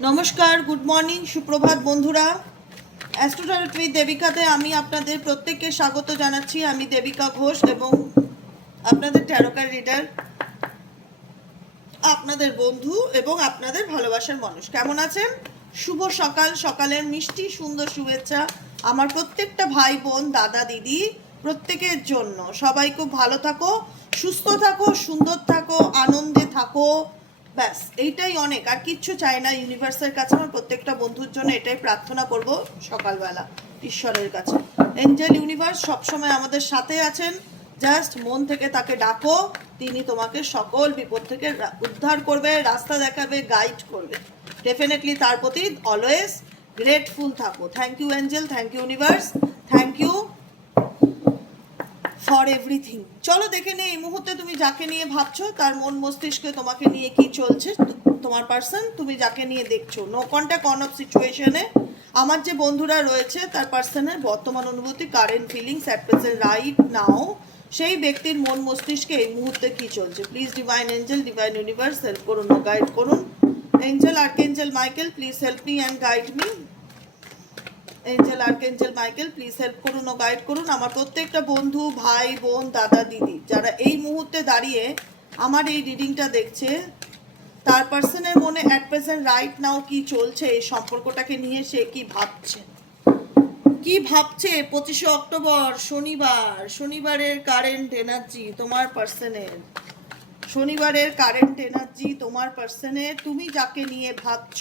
নমস্কার good morning সুপ্রভাত বন্ধুরা। অ্যাস্ট্রোটারট উইথ দেবিকাতে আমি আপনাদের প্রত্যেককে স্বাগত জানাচ্ছি। আমি দেবিকা ঘোষ এবং আপনাদের ট্যারোকার রিডার আপনাদের বন্ধু এবং আপনাদের ভালোবাসার মানুষ। কেমন আছেন? শুভ সকাল, সকালের মিষ্টি, সুন্দর শুভেচ্ছা আমার প্রত্যেকটা ভাই, বোন, দাদা, দিদি, প্রত্যেকের জন্য। সবাই খুব ভালো থাকো, সুস্থ থাকো, সুন্দর থাকো, আনন্দে থাকো। ব্যাস, এইটাই অনেক। আর কিচ্ছু চাই না ইউনিভার্সের কাছে আমার প্রত্যেকটা বন্ধুর জন্য এটাই প্রার্থনা করব সকালবেলা, ঈশ্বরের কাছে। এঞ্জেল ইউনিভার্স সবসময় আমাদের সাথে আছেন। জাস্ট মন থেকে তাকে ডাকো, তিনি তোমাকে সকল বিপদ থেকে উদ্ধার করবে, রাস্তা দেখাবে গাইড করবে। ডেফিনেটলি তার প্রতি অলওয়েজ গ্রেটফুল থাকো thank you angel thank you universe for everything চলো দেখে নে, এই মুহূর্তে তুমি যাকে নিয়ে ভাবছ, তার মন মস্তিষ্কে তোমাকে নিয়ে কি চলছে, তোমার পার্সন তুমি যাকে নিয়ে দেখছ। নো কন্ট্যাক্ট অন অফ সিচুয়েশনে আমার যে বন্ধুরা রয়েছে, তার পার্সনের বর্তমান অনুভূতি current feelings at present right now সেই ব্যক্তির মন মস্তিষ্কে এই মুহূর্তে কি চলছে? Please divine angel divine universe help করুন গাইড করুন। Angel archangel Michael please help me and guide me angel archangel Michael please help করুন ও গাইড করুন। আমার প্রত্যেকটা বন্ধু, ভাই, বোন, দাদা, দিদি, যারা এই মুহূর্তে দাঁড়িয়ে আমার এই রিডিংটা দেখছে, তার পার্সনের মনে অ্যাট প্রেজেন্ট রাইট নাও কি চলছে, এই সম্পর্কটাকে নিয়ে সে কি ভাবছে? কি ভাবছে? পঁচিশে অক্টোবর, শনিবার, শনিবারের কারেন্ট এনার্জি তোমার পার্সনের শনিবারের কারেন্ট এনার্জি তোমার পার্সনের তুমি যাকে নিয়ে ভাবছ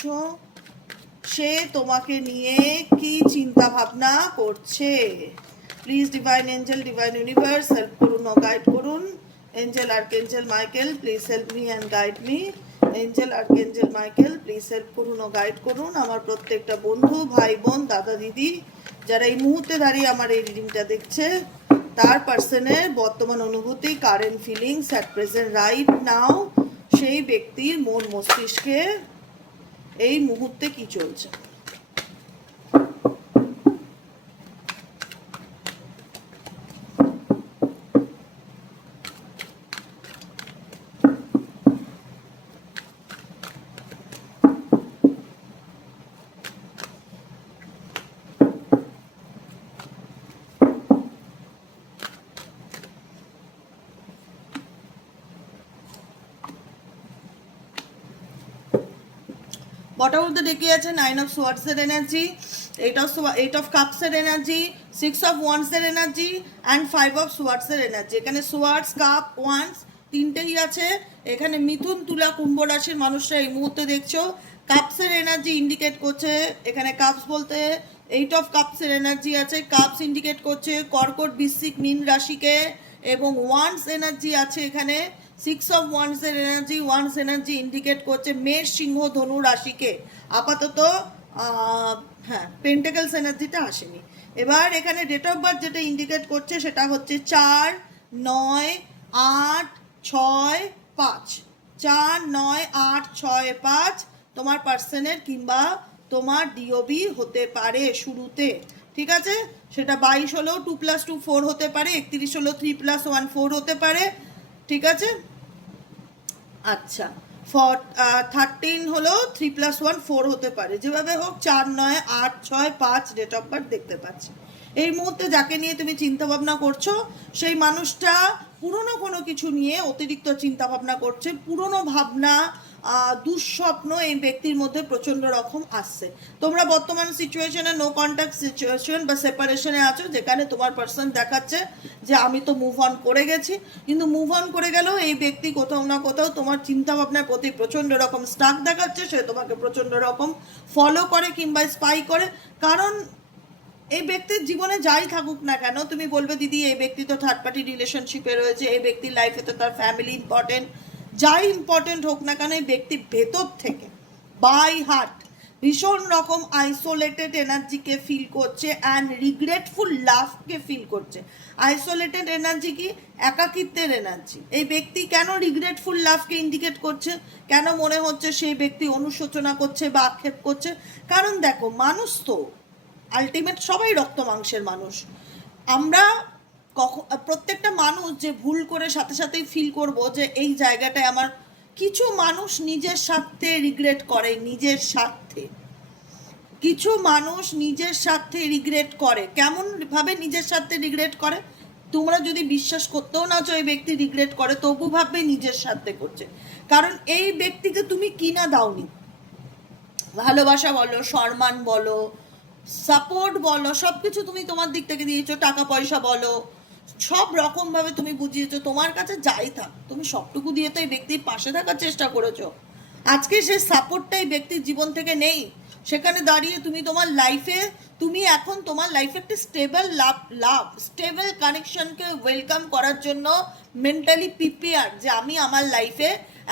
সে তোমাকে নিয়ে কি চিন্তা ভাবনা করছে? Please divine angel divine universe help করুন ও গাইড করুন। Angel archangel Michael please help me and guide me angel archangel Michael please help করুন ও গাইড করুন। আমার প্রত্যেকটা বন্ধু, ভাই, বোন, দাদা, দিদি, যারা এই মুহূর্তে দাঁড়িয়ে আমার এই রিডিংটা দেখছে, তার পার্সনের বর্তমান অনুভূতি current feelings at present right now সেই ব্যক্তির মন মস্তিষ্কে এই মুহূর্তে কি চলছে? বটম অফ দ্য ডেকে আছে? Nine of সোয়ার্ডসের energy eight of eight of কাপসের energy six of ওয়ান্সের এনার্জি অ্যান্ড ফাইভ অফ সোয়ার্ডসের এনার্জি এখানে সোয়ার্ডস কাপ ওয়ান্স তিনটেই আছে। এখানে মিথুন, তুলা, কুম্ভ রাশির মানুষরা এই মুহূর্তে দেখছ। কাপসের এনার্জি ইন্ডিকেট করছে, এখানে কাপস বলতে এইট অফ কাপসের এনার্জি আছে। কাপস ইন্ডিকেট করছে কর্কট, বৃশ্চিক, মীন রাশিকে এবং ওয়ান্স এনার্জি আছে এখানে। সিক্স অফ ওয়ান্সের এনার্জি ওয়ান্স এনার্জি ইন্ডিকেট করছে মেষ, সিংহ, ধনু রাশিকে। আপাতত হ্যাঁ পেন্টাকেলস এনার্জিটা আসেনি। এবার এখানে ডেট অফ বার্থ যেটা ইন্ডিকেট করছে সেটা হচ্ছে চার, নয়, আট, ছয়, পাঁচ। চার, নয়, আট, ছয়, পাঁচ তোমার পার্সনের কিংবা তোমার ডিওবি হতে পারে শুরুতে। ঠিক আছে? সেটা বাইশ হলেও টু প্লাস টু ফোর হতে পারে, একত্রিশ হলেও থ্রি প্লাস ওয়ান ফোর হতে পারে। ঠিক আছে? আচ্ছা। ফর থার্টিন হলো থ্রি প্লাস ওয়ান ফোর হতে পারে। যেভাবে হোক, চার, নয়, আট, ছয়, পাঁচ ডেট অফ বার্থ দেখতে পাচ্ছি। এই মুহূর্তে যাকে নিয়ে তুমি চিন্তা ভাবনা করছ, সেই মানুষটা পুরনো কোনো কিছু নিয়ে অতিরিক্ত চিন্তা ভাবনা করছে, পুরনো ভাবনা দুঃস্বপ্ন এই ব্যক্তির মধ্যে প্রচণ্ড রকম আসছে। তোমরা বর্তমান সিচুয়েশনে নো কন্ট্যাক্ট সিচুয়েশন বা সেপারেশনে আছো, যেখানে তোমার পার্সন দেখাচ্ছে যে আমি তো মুভ অন করে গেছি। কিন্তু মুভ অন করে গেলেও এই ব্যক্তি কোথাও না কোথাও তোমার চিন্তা ভাবনার প্রতি প্রচণ্ড রকম স্টাক দেখাচ্ছে, সে তোমাকে প্রচণ্ড রকম ফলো করে কিংবা স্পাই করে। কারণ এই ব্যক্তির জীবনে যাই থাকুক না কেন, তুমি বলবে, দিদি, এই ব্যক্তি তো থার্ড পার্টি রিলেশনশিপে রয়েছে, এই ব্যক্তির লাইফে তো তার ফ্যামিলি ইম্পর্টেন্ট যাই ইম্পর্টেন্ট হোক না কেন এই ব্যক্তি ভেতর থেকে বাই হার্ট ভীষণ রকম আইসোলেটেড এনার্জিকে ফিল করছে অ্যান্ড রিগ্রেটফুল লাভকে ফিল করছে। আইসোলেটেড এনার্জি কি? একাকিত্বের এনার্জি এই ব্যক্তি কেন রিগ্রেটফুল লাভকে ইন্ডিকেট করছে? কেন মনে হচ্ছে সেই ব্যক্তি অনুশোচনা করছে বা আক্ষেপ করছে? কারণ দেখো, মানুষ তো আলটিমেট সবাই রক্ত মাংসের মানুষ। আমরা কখন প্রত্যেকটা মানুষ যে ভুল করে সাথে সাথেই ফিল করব যে এই জায়গাটায় আমার কিছু মানুষ নিজের স্বার্থে রিগ্রেট করে, নিজের স্বার্থে। কিছু মানুষ নিজের স্বার্থে রিগ্রেট করে। কেমন ভাবে নিজের স্বার্থে রিগ্রেট করে? তোমরা যদি বিশ্বাস করতেও না চাও এই ব্যক্তি রিগ্রেট করে, তবু ভাববে নিজের স্বার্থে করছে। কারণ এই ব্যক্তিকে তুমি কিনা দাওনি। ভালোবাসা বলো, সম্মান বলো সাপোর্ট বলো সব কিছু তুমি তোমার দিক থেকে দিয়েছ, টাকা পয়সা বলো সব রকম ভাবে তুমি বুঝিয়েছো, তোমার কাছে যাই থাক, তুমি সবটুকু দিয়ে তো এই ব্যক্তির পাশে থাকার চেষ্টা করেছ। আজকে সে সাপোর্টটা এই ব্যক্তির জীবন থেকে নেই। সেখানে দাঁড়িয়ে তুমি তোমার লাইফে তুমি এখন তোমার লাইফে একটা স্টেবল লাভ লাভ স্টেবল কানেকশনকে ওয়েলকাম করার জন্য মেন্টালি প্রিপেয়ার যে আমি আমার লাইফে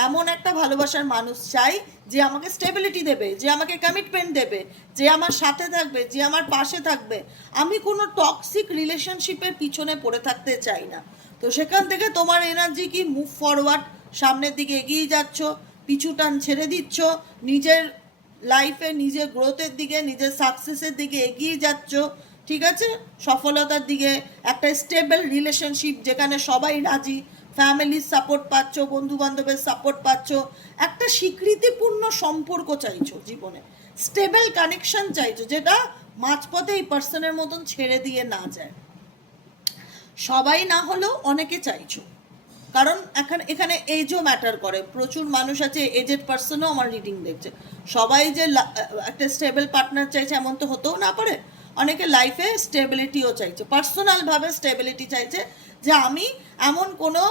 এমন একটা ভালোবাসার মানুষ চাই যে আমাকে স্টেবিলিটি দেবে, যে আমাকে কমিটমেন্ট দেবে, যে আমার সাথে থাকবে, যে আমার পাশে থাকবে, আমি কোনো টক্সিক রিলেশনশিপের পিছনে পড়ে থাকতে চাই না। তো সেখান থেকে তোমার এনার্জি কি মুভ ফরওয়ার্ড সামনের দিকে এগিয়ে যাচ্ছ, পিছু টান ছেড়ে দিচ্ছ, নিজের লাইফে নিজের গ্রোথের দিকে, নিজের সাকসেসের দিকে এগিয়ে যাচ্ছ, ঠিক আছে? সফলতার দিকে একটা স্টেবল রিলেশনশিপ যেখানে সবাই রাজি ফ্যামিলির সাপোর্ট পাচ্ছ বন্ধু বান্ধবের সাপোর্ট পাচ্ছ, একটা স্বীকৃতিপূর্ণ সম্পর্ক চাইছো জীবনে। স্টেবল কানেকশন চাইছো, যেটা মাঝপথে এই পার্সনের মতন ছেড়ে দিয়ে না যায়। সবাই না হলেও অনেকে চাইছো। কারণ এখন, এখানে এজও ম্যাটার করে। প্রচুর মানুষ আছে এজেড পার্সনও আমার রিডিং দেখছে। সবাই যে একটা স্টেবল পার্টনার চাইছে, এমন তো হতেও না পারে। অনেকে লাইফে স্টেবিলিটিও চাইছে। পার্সোনালভাবে স্টেবিলিটি চাইছে যে আমি এমন কোনো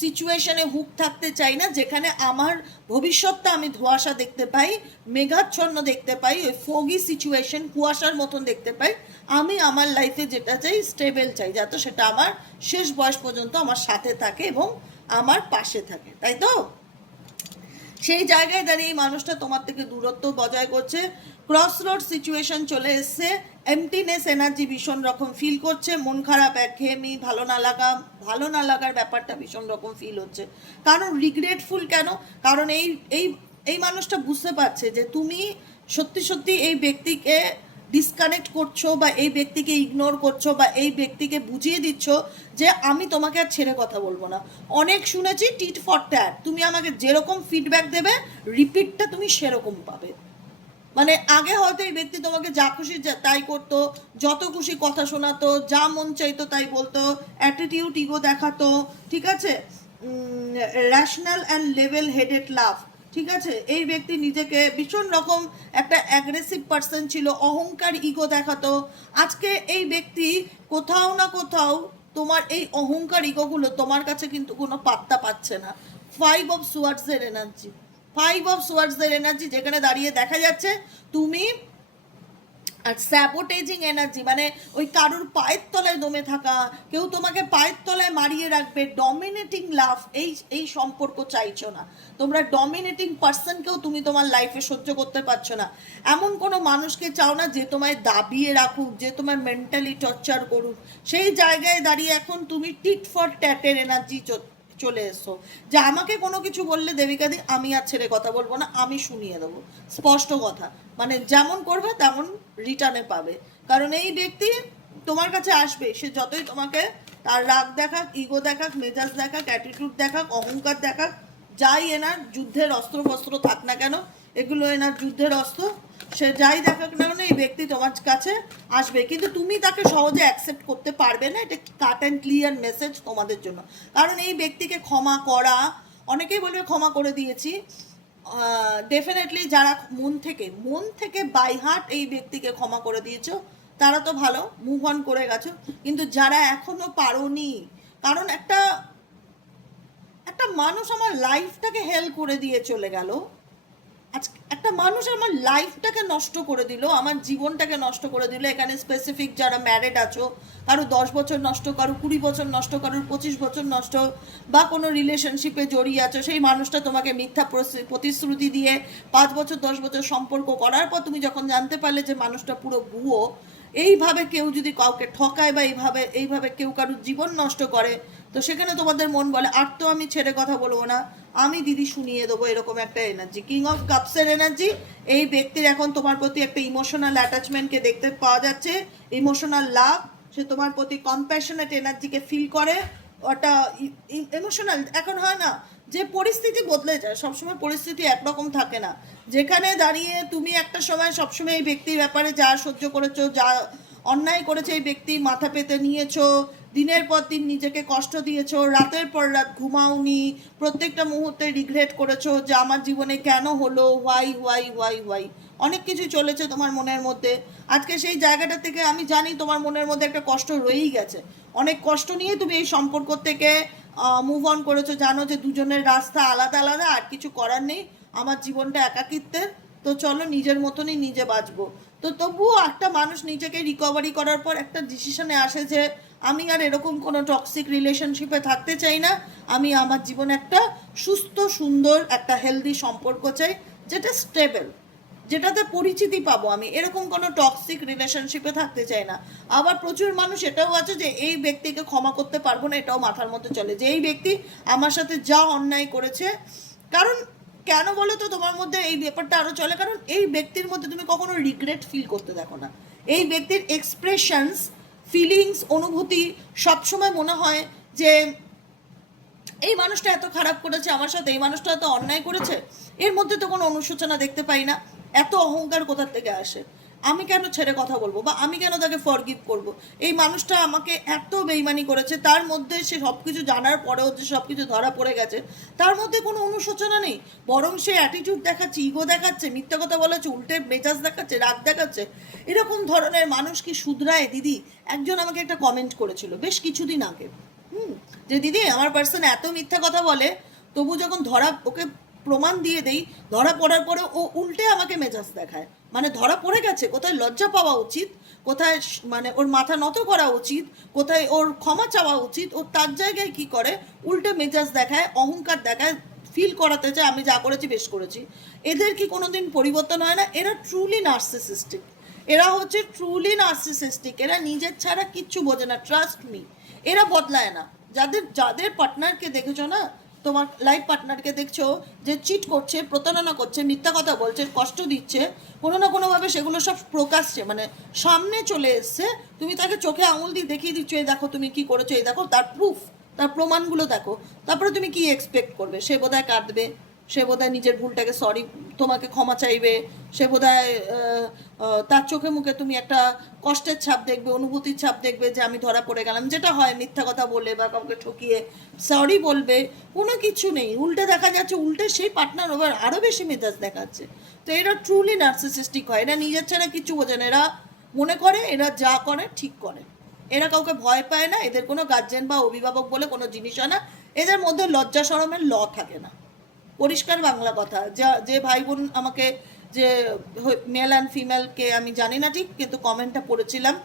সিচুয়েশনে হুক থাকতে চাই না, যেখানে আমার ভবিষ্যৎটা আমি ধোঁয়াশা দেখতে পাই, মেঘাচ্ছন্ন দেখতে পাই, ওই ফগি সিচুয়েশন কুয়াশার মতন দেখতে পাই। আমি আমার লাইফে যেটা চাই স্টেবল চাই, যাতে সেটা আমার শেষ বয়স পর্যন্ত আমার সাথে থাকে এবং আমার পাশে থাকে। তাই তো? সেই জায়গায় দাঁড়িয়ে এই মানুষটা তোমার থেকে দূরত্ব বজায় করছে। ক্রস রোড সিচুয়েশন চলে এসছে। এমটিনেস এনার্জি ভীষণ রকম ফিল করছে, মন খারাপ একঘেয়েমি, ভালো না লাগা, ভালো না লাগার ব্যাপারটা ভীষণ রকম ফিল হচ্ছে। কারণ রিগ্রেটফুল কেন? কারণ এই এই এই মানুষটা বুঝতে পারছে যে তুমি সত্যি সত্যি এই ব্যক্তিকে ডিসকানেক্ট করছ বা এই ব্যক্তিকে ইগনোর করছ বা এই ব্যক্তিকে বুঝিয়ে দিচ্ছ যে আমি তোমাকে আর ছেড়ে কথা বলব না। অনেক শুনেছি টিট ফর ট্যাট তুমি আমাকে যেরকম ফিডব্যাক দেবে রিপিটটা তুমি সেরকম পাবে। মানে আগে হয়তো এই ব্যক্তি তোমাকে যা খুশি তাই করতো, যত খুশি কথা শোনাতো, যা মন চাইতো তাই বলতো অ্যাটিটিউড ইগো দেখাতো, ঠিক আছে? Rational and level headed love ঠিক আছে? এই ব্যক্তি নিজেকে ভীষণ রকম একটা অ্যাগ্রেসিভ পার্সন ছিল, অহংকার ইগো দেখাতো। আজকে এই ব্যক্তি কোথাও না কোথাও তোমার এই অহংকার ইগোগুলো তোমার কাছে কিন্তু কোনো পাত্তা পাচ্ছে না। ফাইভ অফ সুয়ার্ডসের এনার্জি ফাইভ অফ সুয়ার্ডসের এনার্জি যেখানে দাঁড়িয়ে দেখা যাচ্ছে, তুমি আর স্যাবোটেজিং এনার্জি মানে ওই কারুর পায়ের তলায় দমে থাকা, কেউ তোমাকে পায়ের তলায় মারিয়ে রাখবে ডমিনেটিং লাভ এই এই সম্পর্ক চাইছো না। তোমরা ডমিনেটিং পার্সনকেও তুমি তোমার লাইফে সহ্য করতে পারছ না। এমন কোনো মানুষকে চাও না যে তোমায় দাবিয়ে রাখুক, যে তোমায় মেন্টালি টর্চার করুক। সেই জায়গায় দাঁড়িয়ে এখন তুমি টিট ফর ট্যাটের এনার্জি চলে এসো। যে আমাকে কোনো কিছু বললে দেবিকাদি আমি আর ছেড়ে কথা বলব না, আমি শুনিয়ে দেবো। স্পষ্ট কথা। মানে যেমন করবে, তেমন রিটার্নে পাবে। কারণ এই ব্যক্তি তোমার কাছে আসবে। সে যতই তোমাকে তার রাগ দেখাক ইগো দেখাক, মেজাজ দেখাক অ্যাটিটিউড দেখাক, অহংকার দেখাক, যাই এনার যুদ্ধের অস্ত্র বস্ত্র থাক না কেন এগুলো এনার যুদ্ধের অস্ত্র। সে যাই দেখাক না কেন, এই ব্যক্তি তোমার কাছে আসবে। কিন্তু তুমি তাকে সহজে অ্যাকসেপ্ট করতে পারবে না। এটা কাট অ্যান্ড ক্লিয়ার মেসেজ তোমাদের জন্য। কারণ এই ব্যক্তিকে ক্ষমা করা, অনেকেই বলবে ক্ষমা করে দিয়েছি। ডেফিনেটলি যারা মন থেকে মন থেকে বাই হার্ট এই ব্যক্তিকে ক্ষমা করে দিয়েছ, তারা তো ভালো মুভ অন করে গেছো। কিন্তু যারা এখনও পারোনি, কারণ একটা একটা মানুষ আমার লাইফটাকে হেল্প করে দিয়ে চলে গেল। একটা মানুষ আমার লাইফটাকে নষ্ট করে দিল, আমার জীবনটাকে নষ্ট করে দিল। এখানে স্পেসিফিক যারা ম্যারেড আছো, কারও দশ বছর নষ্ট, কারও কুড়ি বছর নষ্ট, কারোর পঁচিশ বছর নষ্ট, বা কোনো রিলেশনশিপে জড়িয়ে আছো, সেই মানুষটা তোমাকে মিথ্যা প্রতিশ্রুতি দিয়ে পাঁচ বছর, দশ বছর সম্পর্ক করার পর তুমি যখন জানতে পারলে যে মানুষটা পুরো ভুয়ো, এইভাবে কেউ যদি কাউকে ঠকায় বা এইভাবে এইভাবে কেউ কারোর জীবন নষ্ট করে, তো সেখানে তোমাদের মন বলে, আর তো আমি ছেড়ে কথা বলব না। আমি দিদি শুনিয়ে দেবো এরকম একটা এনার্জি কিং অফ কাপসের এনার্জি এই ব্যক্তির এখন তোমার প্রতি একটা ইমোশনাল অ্যাটাচমেন্টকে দেখতে পাওয়া যাচ্ছে। ইমোশনাল লাভ সে তোমার প্রতি কম্প্যাশনেট এনার্জিকে ফিল করে। ওটা ইমোশনাল এখন হয় না, যে পরিস্থিতি বদলে যায়, সবসময় পরিস্থিতি একরকম থাকে না। যেখানে দাঁড়িয়ে তুমি একটা সময় সবসময় এই ব্যক্তির ব্যাপারে যা সহ্য করেছ, যা অন্যায় করেছে এই ব্যক্তি, মাথা পেতে নিয়েছো দিনের পর দিন নিজেকে কষ্ট দিয়েছ, রাতের পর রাত ঘুমাওনি, প্রত্যেকটা মুহূর্তে রিগ্রেট করেছ যে আমার জীবনে কেন হলো হোয়াই ওয়াই ওয়াই ওয়াই অনেক কিছু চলেছে তোমার মনের মধ্যে। আজকে সেই জায়গাটা থেকে আমি জানি তোমার মনের মধ্যে একটা কষ্ট রয়েই গেছে। অনেক কষ্ট নিয়ে তুমি এই সম্পর্ক থেকে মুভ অন করেছ, জানো যে দুজনের রাস্তা আলাদা আলাদা, আর কিছু করার নেই। আমার জীবনটা একাকিত্বের। তো চলো নিজের মতনই নিজে বাঁচবো। তো তবুও একটা মানুষ নিজেকে রিকভারি করার পর একটা ডিসিশনে আসে যে আমি আর এরকম কোনো টক্সিক রিলেশনশিপে থাকতে চাই না। আমি আমার জীবনে একটা সুস্থ, সুন্দর, একটা হেলদি সম্পর্ক চাই, যেটা স্টেবল যেটাতে পরিচিতি পাবো আমি। এরকম কোনো টক্সিক রিলেশনশিপে থাকতে চাই না। আবার প্রচুর মানুষ এটাও আছে যে, এই ব্যক্তিকে ক্ষমা করতে পারব না, এটাও মাথার মধ্যে চলে। যে এই ব্যক্তি আমার সাথে যা অন্যায় করেছে, কারণ কেন বলো তো, তোমার মধ্যে এই ব্যাপারটা আরও চলে? কারণ এই ব্যক্তির মধ্যে তুমি কখনো রিগ্রেট ফিল করতে দেখো না। এই ব্যক্তির এক্সপ্রেশনস ফিলিংস অনুভূতি সবসময় মনে হয় যে, এই মানুষটা এত খারাপ করেছে আমার সাথে, এই মানুষটা এত অন্যায় করেছে, এর মধ্যে তো কোনো অনুশোচনা দেখতে পাই না। এত অহংকার কোথার থেকে আসে? আমি কেন ছেড়ে কথা বলব বা আমি কেন তাকে ফরগিভ করব? এই মানুষটা আমাকে এত বেইমানি করেছে, তার মধ্যে সে সব কিছু জানার পরেও যে সব কিছু ধরা পড়ে গেছে, তার মধ্যে কোনো অনুশোচনা নেই। বরং সে অ্যাটিটিউড দেখাচ্ছে ইগো দেখাচ্ছে, মিথ্যা কথা বলেছে, উল্টে মেজাজ দেখাচ্ছে, রাগ দেখাচ্ছে। এরকম ধরনের মানুষ কি শুধরায়? দিদি, একজন আমাকে একটা কমেন্ট করেছিল বেশ কিছুদিন আগে। হুম, যে দিদি, আমার পার্সন এত মিথ্যা কথা বলে, তবু যখন ধরা, ওকে প্রমাণ দিয়ে দেই, ধরা পড়ার পরে ও উল্টে আমাকে মেজাজ দেখায়। মানে ধরা পড়ে গেছে, কোথায় লজ্জা পাওয়া উচিত, কোথায় মানে ওর মাথা নত করা উচিত, কোথায় ওর ক্ষমা চাওয়া উচিত, ও তার জায়গায় কি করে, উল্টে মেজাজ দেখায়, অহংকার দেখায় ফিল করাতে চায়, আমি যা করেছি বেশ করেছি। এদের কি কোনোদিন পরিবর্তন হয় না? এরা ট্রুলি নার্সিসিস্টিক এরা হচ্ছে ট্রুলি নার্সিসিস্টিক এরা নিজের ছাড়া কিচ্ছু বোঝে না ট্রাস্ট মি এরা বদলায় না। যাদের যাদের পার্টনারকে দেখেছ না তোমার লাইফ পার্টনারকে দেখছ যে চিট করছে, প্রতারণা করছে, মিথ্যা কথা বলছে, কষ্ট দিচ্ছে, কোনো না কোনোভাবে সেগুলো সব প্রকাশছে মানে সামনে চলে এসছে। তুমি তাকে চোখে আঙুল দিয়ে দেখিয়ে দিচ্ছ, এই দেখো তুমি কি করেছ, এই দেখো তার প্রুফ তার প্রমাণগুলো দেখো। তারপরে তুমি কি এক্সপেক্ট করবে? সে বোধহয় কাঁদবে। সে বোধহয় নিজের ভুলটাকে সরি তোমাকে ক্ষমা চাইবে। সে বোধহয় তার চোখে মুখে তুমি একটা কষ্টের ছাপ দেখবে, অনুভূতির ছাপ দেখবে যে আমি ধরা পড়ে গেলাম। যেটা হয়, মিথ্যা কথা বলে বা কাউকে ঠকিয়ে সরি বলবে, কোনো কিছু নেই। উল্টে দেখা যাচ্ছে, উল্টে সেই পার্টনার ওভার আরও বেশি মেজাজ দেখাচ্ছে। তো এরা ট্রুলি নার্সিসিস্টিক হয়। এরা নিজের ছাড়া কিছু বোঝে না। এরা মনে করে, এরা যা করে, ঠিক করে। এরা কাউকে ভয় পায় না। এদের কোনো গার্জেন বা অভিভাবক বলে কোনো জিনিস হয় না। এদের মধ্যে লজ্জা শরমের ল থাকে না। পরিষ্কার বাংলা কথা। যা, যে ভাই বোন আমাকে, যে মেল অ্যান্ড ফিমেলকে আমি জানি না ঠিক, কিন্তু কমেন্টটা পড়েছিলাম।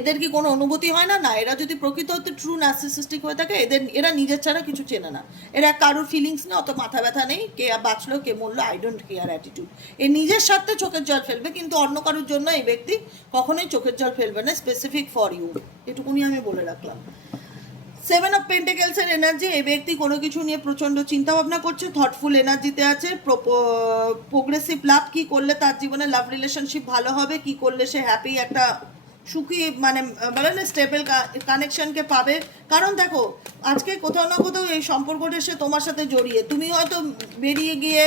এদের কি কোনো অনুভূতি হয় না? না, এরা যদি প্রকৃত হতে ট্রু নার্সিসিস্টিক হয়ে থাকে, এদের, এরা নিজের ছাড়া কিছু চেনে না। এরা কারোর ফিলিংস নেই, অত মাথা ব্যথা নেই, কে বাঁচলো, কে মরলো আই ডোন্ট কেয়ার অ্যাটিটিউড এ নিজের স্বার্থে চোখের জল ফেলবে, কিন্তু অন্য কারোর জন্য এই ব্যক্তি কখনোই চোখের জল ফেলবে না স্পেসিফিক ফর ইউ এটুকুনি আমি বলে রাখলাম। সেভেন অফ পেন্টেকেলসের এনার্জি এই ব্যক্তি কোনো কিছু নিয়ে প্রচণ্ড চিন্তা ভাবনা করছে থটফুল এনার্জিতে আছে প্রোগ্রেসিভ লাভ কি করলে তার জীবনে লাভ রিলেশনশিপ ভালো হবে, কি করলে সে হ্যাপি একটা সুখী মানে বলে না স্টেবল কানেকশনকে পাবে। কারণ দেখো, আজকে কোথাও না কোথাও এই সম্পর্কটা সে তোমার সাথে জড়িয়ে। তুমি হয়তো বেরিয়ে গিয়ে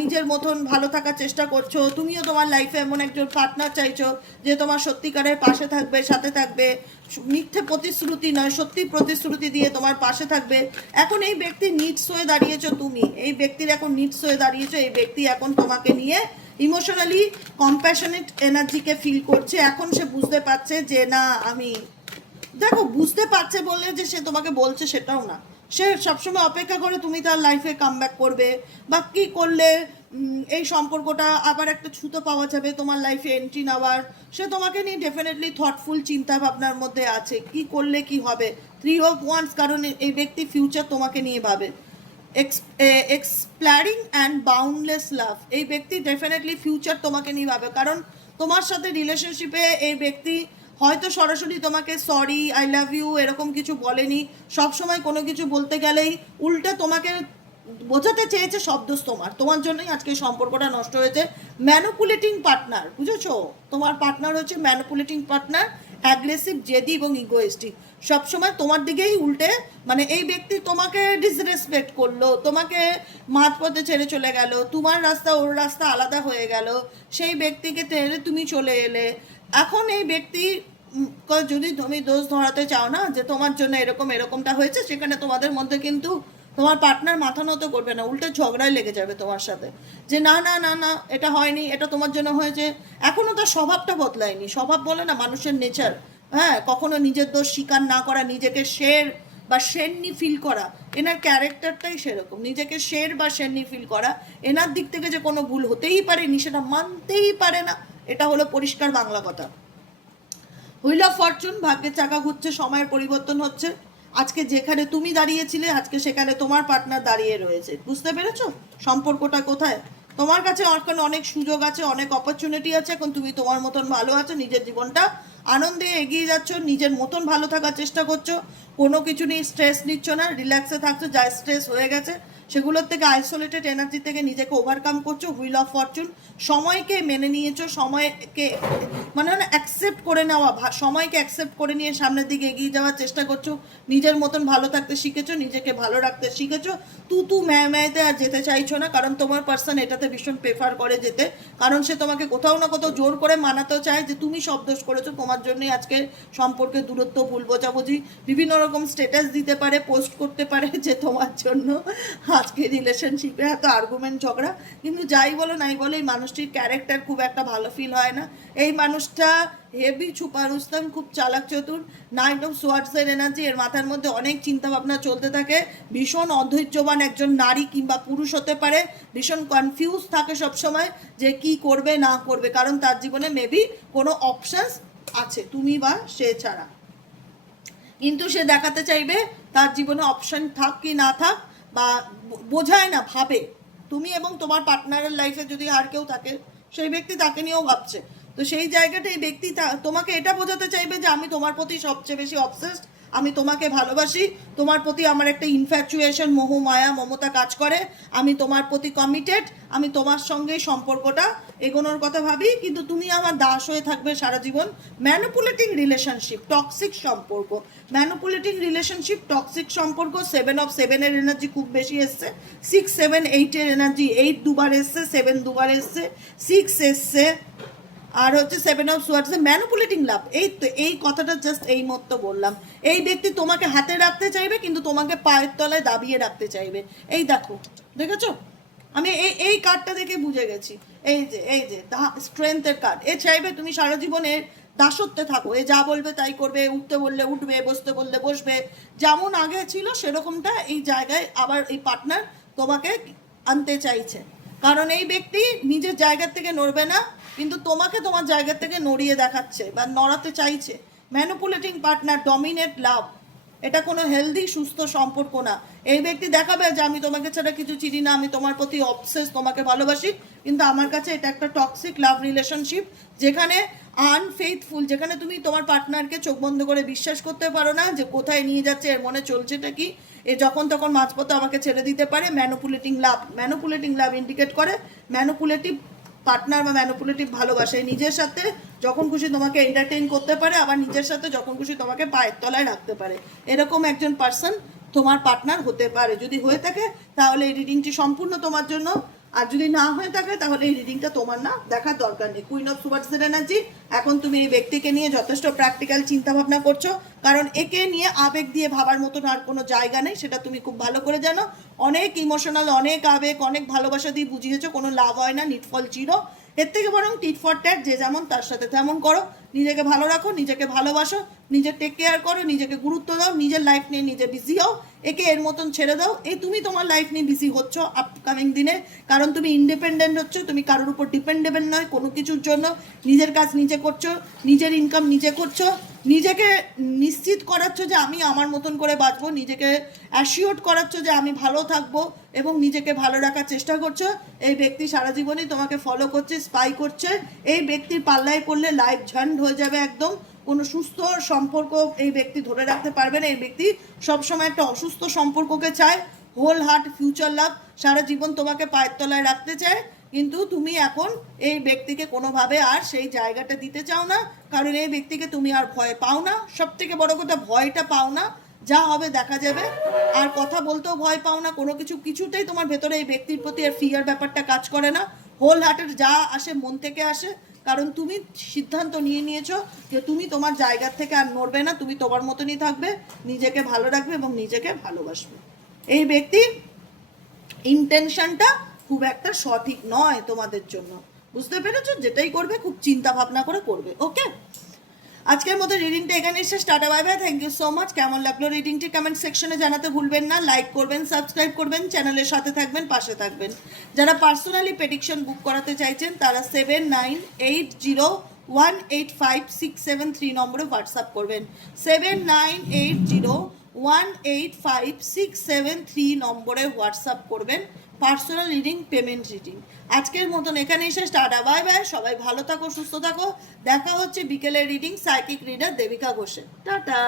নিজের মতন ভালো থাকার চেষ্টা করছ। তুমিও তোমার লাইফে এমন একজন পার্টনার চাইছো যে তোমার সত্যিকারের পাশে থাকবে, সাথে থাকবে। মিথ্যে প্রতিশ্রুতি নয়, সত্যি প্রতিশ্রুতি দিয়ে তোমার পাশে থাকবে। এখন এই ব্যক্তি নিডস হয়ে দাঁড়িয়েছো তুমি। এই ব্যক্তির এখন নিডস হয়ে দাঁড়িয়েছো, এই ব্যক্তি এখন তোমাকে নিয়ে ইমোশনালি কম্প্যাশনেট এনার্জিকে ফিল করছে। এখন সে বুঝতে পারছে যে, না, আমি দেখো, বুঝতে পারছে বললে যে, সে তোমাকে বলছে সেটাও না। সে সবসময় অপেক্ষা করে, তুমি তার লাইফে কাম করবে। বা কী করলে এই সম্পর্কটা আবার একটা ছুতো পাওয়া যাবে, তোমার লাইফে এন্ট্রি নেওয়ার। সে তোমাকে নিয়ে ডেফিনেটলি থটফুল চিন্তা ভাবনার মধ্যে আছে। কি করলে কি হবে? থ্রি অফ ওয়ান্স কারণ এই ব্যক্তি ফিউচার তোমাকে নিয়ে ভাবে। এক্সপ্লারিং অ্যান্ড বাউন্ডলেস লাভ এই ব্যক্তি ডেফিনেটলি ফিউচার তোমাকে নিয়ে ভাবে। কারণ তোমার সাথে রিলেশনশিপে এই ব্যক্তি হয়তো সরাসরি তোমাকে সরি আই লাভ ইউ এরকম কিছু বলেনি। সব সময় কোনো কিছু বলতে গেলেই উল্টে তোমাকে বোঝাতে চেয়েছে শব্দ তোমার। তোমার জন্যই আজকে সম্পর্কটা নষ্ট হয়েছে। ম্যানুপুলেটিং পার্টনার বুঝেছ? তোমার পার্টনার হচ্ছে ম্যানুপুলেটিং পার্টনার অ্যাগ্রেসিভ জেদি এবং ইগোয়েস্টিক সবসময় তোমার দিকেই উল্টে মানে এই ব্যক্তি তোমাকে ডিসরেসপেক্ট করল, তোমাকে মাঝপথে ছেড়ে চলে গেল, তোমার রাস্তা ওর রাস্তা আলাদা হয়ে গেল, সেই ব্যক্তিকে টেনে তুমি চলে এলে। এখন এই ব্যক্তি যদি তুমি দোষ ধরাতে চাও না, যে তোমার জন্য এরকম এরকমটা হয়েছে, সেখানে তোমাদের মধ্যে কিন্তু তোমার পার্টনার মাথা নত করবে না, উল্টে ঝগড়ায় লেগে যাবে তোমার সাথে। যে না না না না, এটা হয়নি, এটা তোমার জন্য হয়েছে। এখনও তার স্বভাবটা বদলায়নি। স্বভাব বলে না, মানুষের নেচার হ্যাঁ কখনো নিজের দোষ স্বীকার না করা, নিজেকে শের বা শেরনি ফিল করা, এনার ক্যারেক্টারটাই সেরকম। নিজেকে শের বা শেরনি ফিল করা, এনার দিক থেকে যে কোনো ভুল হতেই পারেনি, সেটা মানতেই পারে না, এটা হলো পরিষ্কার বাংলা কথা। হুইল অফ ফরচুন ভাগ্যের চাকা ঘুরছে, সময়ের পরিবর্তন হচ্ছে। আজকে যেখানে তুমি দাঁড়িয়েছিলে, আজকে সেখানে তোমার পার্টনার দাঁড়িয়ে রয়েছে। বুঝতে পেরেছ? সম্পর্কটা কোথায়? তোমার কাছে অনেক সুযোগ আছে, অনেক অপরচুনিটি আছে, এখন তুমি তোমার মতন ভালো আছো, নিজের জীবনটা আনন্দে এগিয়ে যাচ্ছ, নিজের মতন ভালো থাকার চেষ্টা করছ, কোনো কিছু নিয়ে স্ট্রেস নিচ্ছ না রিল্যাক্সে থাকছো, যা স্ট্রেস হয়ে গেছে, সেগুলোর থেকে আইসোলেটেড এনার্জি থেকে নিজেকে ওভারকাম করছ হুইল অফ ফরচুন সময়কে মেনে নিয়েছো, সময়কে মানে মানে অ্যাকসেপ্ট করে নেওয়া সময়কে অ্যাকসেপ্ট করে নিয়ে সামনের দিকে এগিয়ে যাওয়ার চেষ্টা করছ, নিজের মতন ভালো থাকতে শিখেছো, নিজেকে ভালো রাখতে শিখেছো তু তু ম্যায় ম্যায়তে আর যেতে চাইছো না, কারণ তোমার পার্সন এটাতে ভীষণ প্রেফার করে যেতে, কারণ সে তোমাকে কোথাও না কোথাও জোর করে মানাতেও চায় যে তুমি সব দোষ করেছ, তোমার জন্যই আজকে সম্পর্কে দূরত্ব, ভুল বোঝাবুঝি, বিভিন্ন রকম স্টেটাস দিতে পারে পোস্ট করতে পারে যে তোমার জন্য আজকে রিলেশনশিপে এত আর্গুমেন্ট ঝগড়া। কিন্তু যাই বলো নাই বলো, এই মানুষটির ক্যারেক্টার খুব একটা ভালো ফিল হয় না। এই মানুষটা হেভি ছুপা রুস্তাম খুব চালাক চতুর নাইট অফ সোয়ার্টসের এনার্জি এর মাথার মধ্যে অনেক চিন্তা ভাবনা চলতে থাকে। ভীষণ অধৈর্যবান একজন নারী কিংবা পুরুষ হতে পারে। ভীষণ কনফিউজ থাকে সবসময় যে কি করবে, না করবে। কারণ তার জীবনে মেবি কোনো অপশনস আছে, তুমি বা সে ছাড়া। কিন্তু সে দেখাতে চাইবে তার জীবনে অপশন থাক কি না থাক বা বোঝায় না, ভাবে। তুমি এবং তোমার পার্টনারের লাইফে যদি আর কেউ থাকে, সেই ব্যক্তি তাকে নিয়েও ভাবছে। তো সেই জায়গাটা এই ব্যক্তি তোমাকে এটা বোঝাতে চাইবে যে আমি তোমার প্রতি সবচেয়ে বেশি অবসেসড আমি তোমাকে ভালোবাসি, তোমার প্রতি আমার একটা ইনফ্যাচুয়েশন মোহ, মায়া, মমতা কাজ করে। আমি তোমার প্রতি কমিটেড আমি তোমার সঙ্গে সম্পর্কটা এগোনোর কথা ভাবি, কিন্তু তুমি আমার দাস হয়ে থাকবে সারা জীবন। ম্যানুপুলেটিং রিলেশনশিপ টক্সিক সম্পর্ক। ম্যানুপুলেটিং রিলেশনশিপ টক্সিক সম্পর্ক সেভেন অফ সেভেনের এনার্জি খুব বেশি এসছে। সিক্স সেভেন এইটের এনার্জি এইট দুবার এসছে সেভেন দুবার এসছে। সিক্স এসছে আর হচ্ছে seven of swords manipulating love এই তো, এই কথাটা জাস্ট এই মতো বললাম। এই ব্যক্তি তোমাকে হাতে রাখতে চাইবে, কিন্তু তোমাকে পায়ের তলায় দাবিয়ে রাখতে চাইবে। এই দেখো, দেখেছ? আমি এই এই কার্ডটা দেখে বুঝে গেছি। এই যে এই যে স্ট্রেংথের কার্ড এ চাইবে তুমি সারা জীবনে দাসত্বে থাকো। এ যা বলবে তাই করবে, উঠতে বললে উঠবে, বসতে বললে বসবে। যেমন আগে ছিল, সেরকমটা এই জায়গায় আবার এই পার্টনার তোমাকে আনতে চাইছে। কারণ এই ব্যক্তি নিজের জায়গা থেকে নড়বে না, কিন্তু তোমাকে তোমার জায়গা থেকে নড়িয়ে দেখাচ্ছে বা নড়াতে চাইছে। ম্যানুপুলেটিং পার্টনার ডমিনেট লাভ এটা কোনো হেলদি সুস্থ সম্পর্ক না। এই ব্যক্তি দেখাবে যে আমি তোমাকে ছাড়া কিছু চিনি না, আমি তোমার প্রতি অবসেস তোমাকে ভালোবাসি, কিন্তু আমার কাছে এটা একটা টক্সিক লাভ রিলেশনশিপ যেখানে আনফেথফুল যেখানে তুমি তোমার পার্টনারকে চোখ বন্ধ করে বিশ্বাস করতে পারো না যে কোথায় নিয়ে যাচ্ছে, এর মনে চলছেটা কি। এ যখন তখন মাঝপথে আমাকে ছেড়ে দিতে পারে manipulating love manipulating love indicate করে ম্যানুপুলেটিভ পার্টনার বা ম্যানুপুলেটিভ ভালোবাসে। নিজের সাথে যখন খুশি তোমাকে এন্টারটেইন করতে পারে, আবার নিজের সাথে যখন খুশি তোমাকে পায়ের তলায় রাখতে পারে। এরকম একজন পার্সন তোমার পার্টনার হতে পারে। যদি হয়ে থাকে, তাহলে এই রিডিংটি সম্পূর্ণ তোমার জন্য। আর যদি না হয়ে থাকে, তাহলে এই রিডিংটা তোমার না দেখার দরকার নেই। কুইন অফ সুপারসের এনার্জি এখন তুমি এই ব্যক্তিকে নিয়ে যথেষ্ট প্র্যাকটিক্যাল চিন্তা ভাবনা করছ, কারণ একে নিয়ে আবেগ দিয়ে ভাবার মতন আর কোনো জায়গা নেই, সেটা তুমি খুব ভালো করে জানো। অনেক ইমোশনাল অনেক আবেগ, অনেক ভালোবাসা দিয়ে বুঝিয়েছো, কোনো লাভ হয় না নিটফল চিরো এর থেকে বরং টিট ফর ট্যাট যে যেমন তার সাথে তেমন করো। নিজেকে ভালো রাখো, নিজেকে ভালোবাসো, নিজে টেক কেয়ার করো, নিজেকে গুরুত্ব দাও, নিজের লাইফ নিয়ে নিজে বিজি হও, একে এর মতন ছেড়ে দাও। এই তুমি তোমার লাইফ নিয়ে বিজি হচ্ছ আপকামিং দিনে। কারণ তুমি ইন্ডিপেন্ডেন্ট হচ্ছ, তুমি কারোর উপর ডিপেন্ডেবল নয়, কোনো কিছুর জন্য। নিজের কাজ নিজে করছ, নিজের ইনকাম নিজে করছ। নিজেকে নিশ্চিত করাচ্ছ যে আমি আমার মতন করে বাঁচবো, নিজেকে অ্যাসিওর করাচ্ছ যে আমি ভালো থাকব এবং নিজেকে ভালো রাখার চেষ্টা করছ। এই ব্যক্তি সারা জীবনই তোমাকে ফলো করছে স্পাই করছে। এই ব্যক্তির পাল্লায় পড়লে লাইফ ঝন্ড। হয়ে যাবে একদম। কোনো সুস্থ সম্পর্ক এই ব্যক্তি ধরে রাখতে পারবে না। এই ব্যক্তি সবসময় একটা অসুস্থ সম্পর্ককে চায়। হোল হার্ট ফিউচার লাভ সারা জীবন তোমাকে পায়ের তলায় রাখতে চায়। কিন্তু তুমি এখন এই ব্যক্তিকে কোনোভাবে আর সেই জায়গাটা দিতে চাও না। কারণ এই ব্যক্তিকে তুমি আর ভয় পাও না। সব থেকে বড় কথা, ভয়টা পাও না। যা হবে দেখা যাবে। আর কথা বলতেও ভয় পাও না। কোনো কিছু কিছুতেই তোমার ভেতরে এই ব্যক্তির প্রতি আর ফিয়ার ব্যাপারটা কাজ করে না। হোল হার্টের যা আসে, মন থেকে আসে। কারণ তুমি সিদ্ধান্ত নিয়ে নিয়েছো যে তুমি তোমার জায়গার থেকে আর নড়বে না, তুমি তোমার মতনই থাকবে, নিজেকে ভালো রাখবে এবং নিজেকে ভালোবাসবে। এই ব্যক্তি ইন্টেনশনটা খুব একটা সঠিক নয় তোমাদের জন্য। বুঝতে পেরেছ? যেটাই করবে, খুব চিন্তা ভাবনা করে করবে ওকে আজকের মতো রিডিংটা এখানে এসে start bye bye thank you so much কেমন লাগল রিডিংটি কমেন্ট সেকশনে জানাতে ভুলবেন না। লাইক করবেন সাবস্ক্রাইব করবেন চ্যানেলের সাথে থাকবেন, পাশে থাকবেন। যারা পার্সোনালি পেডিকশন বুক করাতে চাইছেন, তারা seven nine eight zero one eight five six seven three নম্বরে হোয়াটসঅ্যাপ করবেন। Seven nine eight zero one eight five six seven three নম্বরে হোয়াটসঅ্যাপ করবেন। পার্সোনাল রিডিং পেমেন্ট রিডিং আজকের মতন এখানে এসে টাটা বাই বাই সবাই ভালো থাকো, সুস্থ থাকো। দেখা হচ্ছে বিকেলের রিডিং সাইকিক রিডার দেবিকা ঘোষের। টাটা।